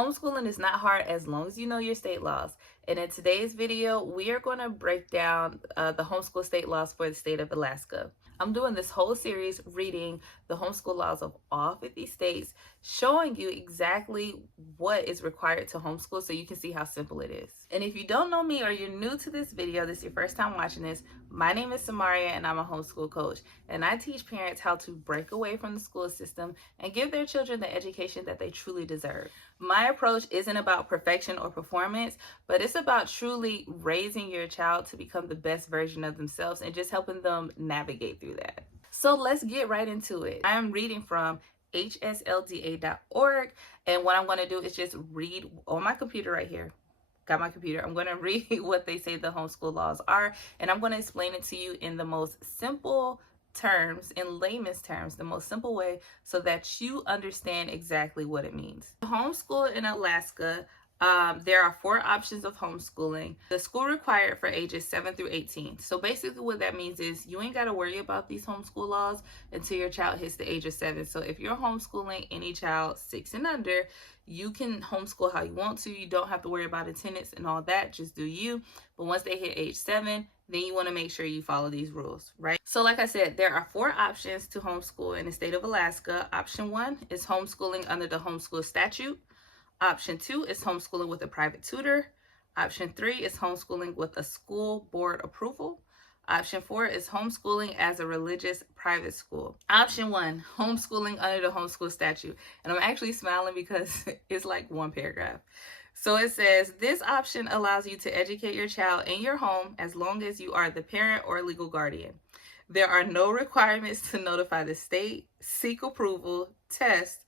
Homeschooling is not hard as long as you know your state laws. And in today's video, we are going to break down the homeschool state laws for the state of Alaska. I'm doing this whole series reading the homeschool laws of all 50 states, showing you exactly what is required to homeschool so you can see how simple it is. And if you don't know me or you're new to this video, this is your first time watching this, my name is Samaria and I'm a homeschool coach. And I teach parents how to break away from the school system and give their children the education that they truly deserve. My approach isn't about perfection or performance, but it's about truly raising your child to become the best version of themselves and just helping them navigate through that. So let's get right into it. I am reading from hslda.org, and what I'm going to do is just read on my computer right here. Got my computer. I'm going to read what they say the homeschool laws are, and I'm going to explain it to you in the most simple terms, in layman's terms, the most simple way, so that you understand exactly what it means. Homeschool in Alaska, there are 4 options of homeschooling. The school required for ages 7 through 18. So basically what that means is you ain't got to worry about these homeschool laws until your child hits the age of 7. So if you're homeschooling any child 6 and under, you can homeschool how you want to. You don't have to worry about attendance and all that. Just do you. But once they hit age 7, then you want to make sure you follow these rules, right? So like I said, there are 4 options to homeschool in the state of Alaska. Option 1 is homeschooling under the homeschool statute. Option 2 is homeschooling with a private tutor. Option 3 is homeschooling with a school board approval. Option 4 is homeschooling as a religious private school. Option 1, homeschooling under the homeschool statute. And I'm actually smiling because it's like one paragraph. So it says, this option allows you to educate your child in your home as long as you are the parent or legal guardian. There are no requirements to notify the state, seek approval, test,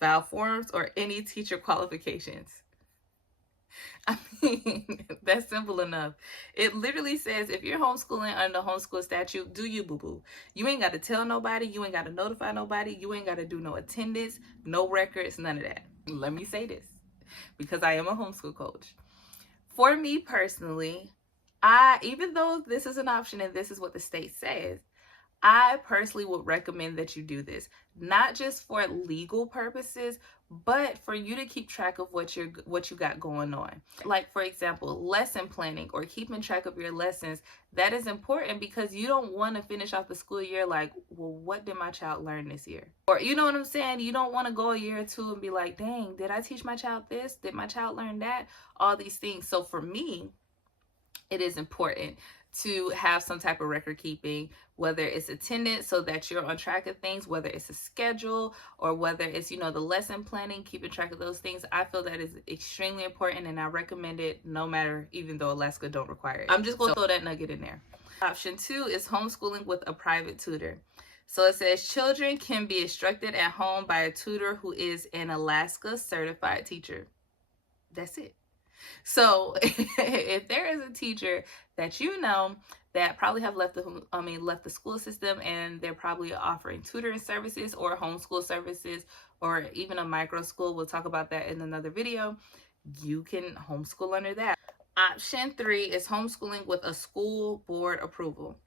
file forms, or any teacher qualifications. I mean, that's simple enough. It literally says if you're homeschooling under homeschool statute, do you, boo-boo. You ain't got to tell nobody. You ain't got to notify nobody. You ain't got to do no attendance, no records, none of that. Let me say this, because I am a homeschool coach. For me personally, even though this is an option and this is what the state says, I personally would recommend that you do this, not just for legal purposes, but for you to keep track of what you got going on. Like, for example, lesson planning or keeping track of your lessons. That is important because you don't want to finish off the school year like, well, what did my child learn this year? Or, you know what I'm saying? You don't want to go a year or two and be like, dang, did I teach my child this? Did my child learn that? All these things. So for me, it is important to have some type of record keeping, whether it's attendance so that you're on track of things, whether it's a schedule, or whether it's, the lesson planning, keeping track of those things. I feel that is extremely important, and I recommend it no matter, even though Alaska don't require it. I'm just going to throw that nugget in there. Option 2 is homeschooling with a private tutor. So it says children can be instructed at home by a tutor who is an Alaska certified teacher. That's it. So if there is a teacher that you know that probably have left the school system, and they're probably offering tutoring services or homeschool services or even a micro school, we'll talk about that in another video, you can homeschool under that. Option 3 is homeschooling with a school board approval.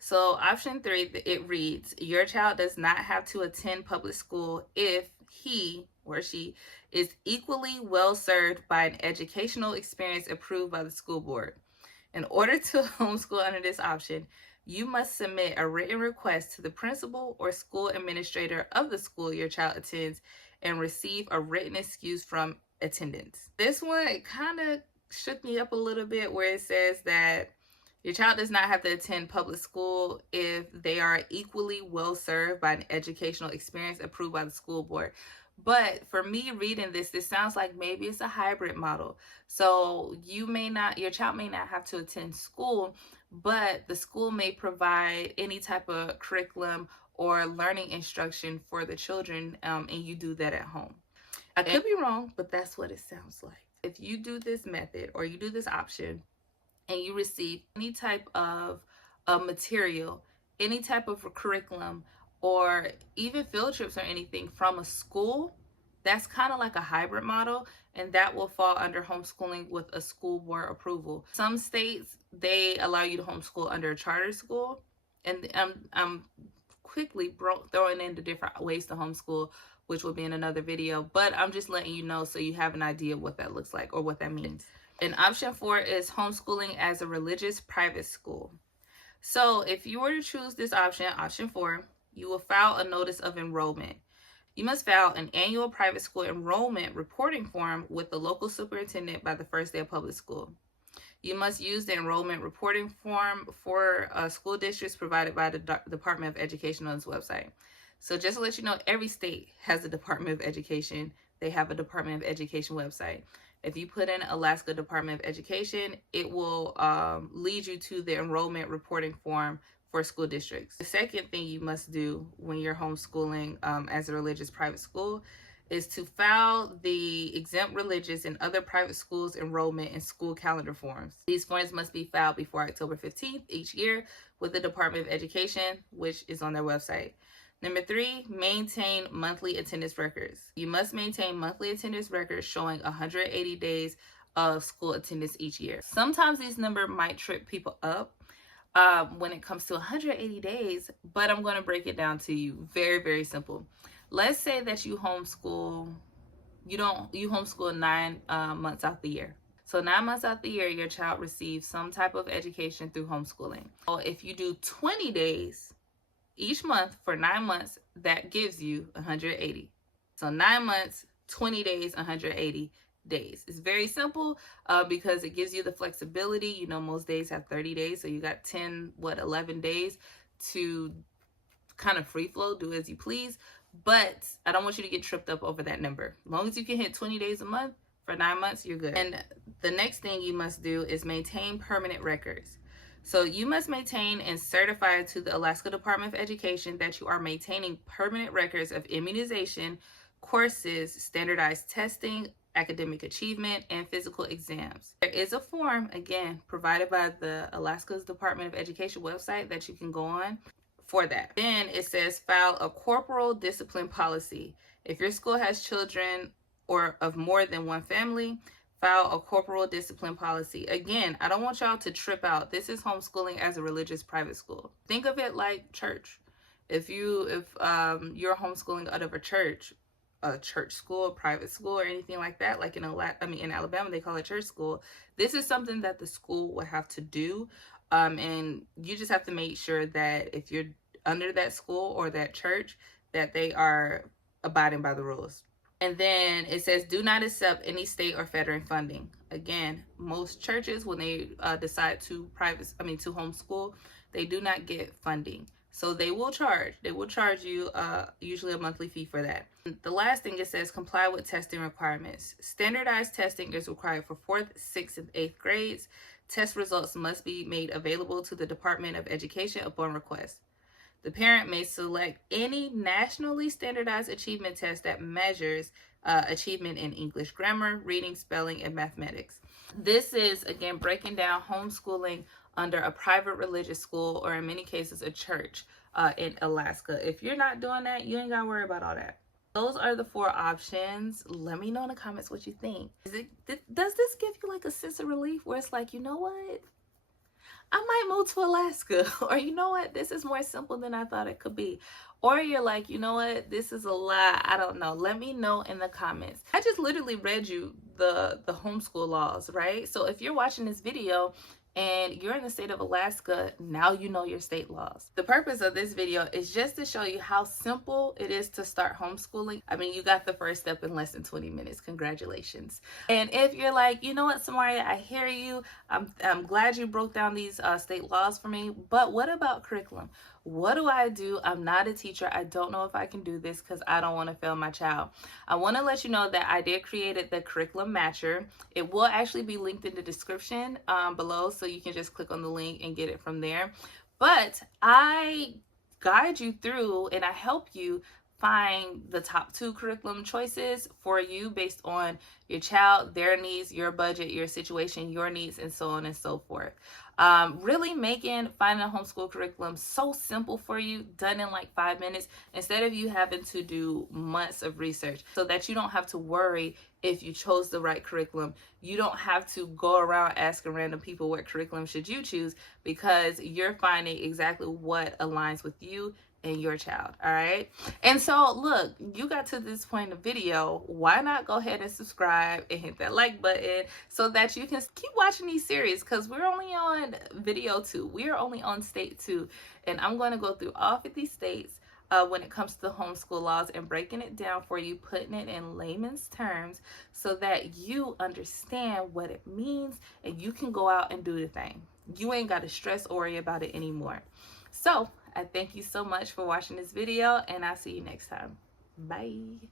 So option 3, it reads, your child does not have to attend public school if he or she is equally well served by an educational experience approved by the school board. In order to homeschool under this option, you must submit a written request to the principal or school administrator of the school your child attends and receive a written excuse from attendance. This one, it kind of shook me up a little bit, where it says that your child does not have to attend public school if they are equally well served by an educational experience approved by the school board. But for me reading this sounds like maybe it's a hybrid model. So your child may not have to attend school, but the school may provide any type of curriculum or learning instruction for the children, and you do that at home. I could be wrong, but that's what it sounds like. If you do this method or you do this option and you receive any type of material, any type of curriculum, or even field trips or anything from a school, that's kind of like a hybrid model, and that will fall under homeschooling with a school board approval. Some states, they allow you to homeschool under a charter school, and I'm quickly throwing in the different ways to homeschool. which will be in another video, but I'm just letting you know so you have an idea of what that looks like or what that means. And option 4 is homeschooling as a religious private school. So if you were to choose this option, option 4, you will file a notice of enrollment. You must file an annual private school enrollment reporting form with the local superintendent by the first day of public school. You must use the enrollment reporting form for school districts provided by the Department of Education on its website. So just to let you know, every state has a Department of Education. They have a Department of Education website. If you put in Alaska Department of Education, it will lead you to the enrollment reporting form for school districts. The second thing you must do when you're homeschooling as a religious private school is to file the exempt religious and other private schools enrollment in school calendar forms. These forms must be filed before October 15th each year with the Department of Education, which is on their website. Number 3, maintain monthly attendance records. You must maintain monthly attendance records showing 180 days of school attendance each year. Sometimes these numbers might trip people up when it comes to 180 days, but I'm going to break it down to you. Very, very simple. Let's say that you homeschool, you homeschool 9 months out the year. So 9 months out the year, your child receives some type of education through homeschooling. So if you do 20 days each month for 9 months, that gives you 180. So 9 months, 20 days, 180 days. It's very simple because it gives you the flexibility. You know, most days have 30 days. So you got 11 days to kind of free flow, do as you please. But I don't want you to get tripped up over that number. As long as you can hit 20 days a month for 9 months, you're good. And the next thing you must do is maintain permanent records. So you must maintain and certify to the Alaska Department of Education that you are maintaining permanent records of immunization, courses, standardized testing, academic achievement, and physical exams. There is a form, again, provided by the Alaska's Department of Education website that you can go on for that. Then it says file a corporal discipline policy. If your school has children or of more than one family, file a corporal discipline policy. Again, I don't want y'all to trip out. This is homeschooling as a religious private school. Think of it like church. If you're homeschooling out of a church school, private school, or anything like that, like in Alabama they call it church school. This is something that the school would have to do. And you just have to make sure that if you're under that school or that church, that they are abiding by the rules. And then it says, do not accept any state or federal funding. Again, most churches, when they decide to homeschool, they do not get funding. So they will charge you usually a monthly fee for that. The last thing it says, comply with testing requirements. Standardized testing is required for 4th, 6th, and 8th grades. Test results must be made available to the Department of Education upon request. The parent may select any nationally standardized achievement test that measures achievement in English grammar, reading, spelling, and mathematics. This is, again, breaking down homeschooling under a private religious school, or in many cases a church in Alaska. If you're not doing that, you ain't got to worry about all that. Those are the 4 options. Let me know in the comments what you think. Does this give you like a sense of relief where it's like, you know what? I might move to Alaska. Or you know what? This is more simple than I thought it could be. Or you're like, you know what? This is a lot. I don't know. Let me know in the comments. I just literally read you the homeschool laws, right? So if you're watching this video and you're in the state of Alaska, now you know your state laws. The purpose of this video is just to show you how simple it is to start homeschooling. I mean, you got the first step in less than 20 minutes. Congratulations. And if you're like, you know what, Samaria, I hear you. I'm glad you broke down these state laws for me, but what about curriculum? What do I do? I'm not a teacher. I don't know if I can do this because I don't want to fail my child. I want to let you know that I did create the curriculum matcher. It will actually be linked in the description below, so you can just click on the link and get it from there. But I guide you through and I help you find the top 2 curriculum choices for you based on your child, their needs, your budget, your situation, your needs, and so on and so forth. Really making finding a homeschool curriculum so simple for you, done in like 5 minutes, instead of you having to do months of research, so that you don't have to worry if you chose the right curriculum. You don't have to go around asking random people what curriculum should you choose, because you're finding exactly what aligns with you and your child. All right. And so look, you got to this point in the video. Why not go ahead and subscribe and hit that like button so that you can keep watching these series, because we're only on video 2. We are only on state 2. And I'm going to go through all 50 states when it comes to the homeschool laws and breaking it down for you, putting it in layman's terms so that you understand what it means and you can go out and do the thing. You ain't got to stress or worry about it anymore. So I thank you so much for watching this video, and I'll see you next time. Bye.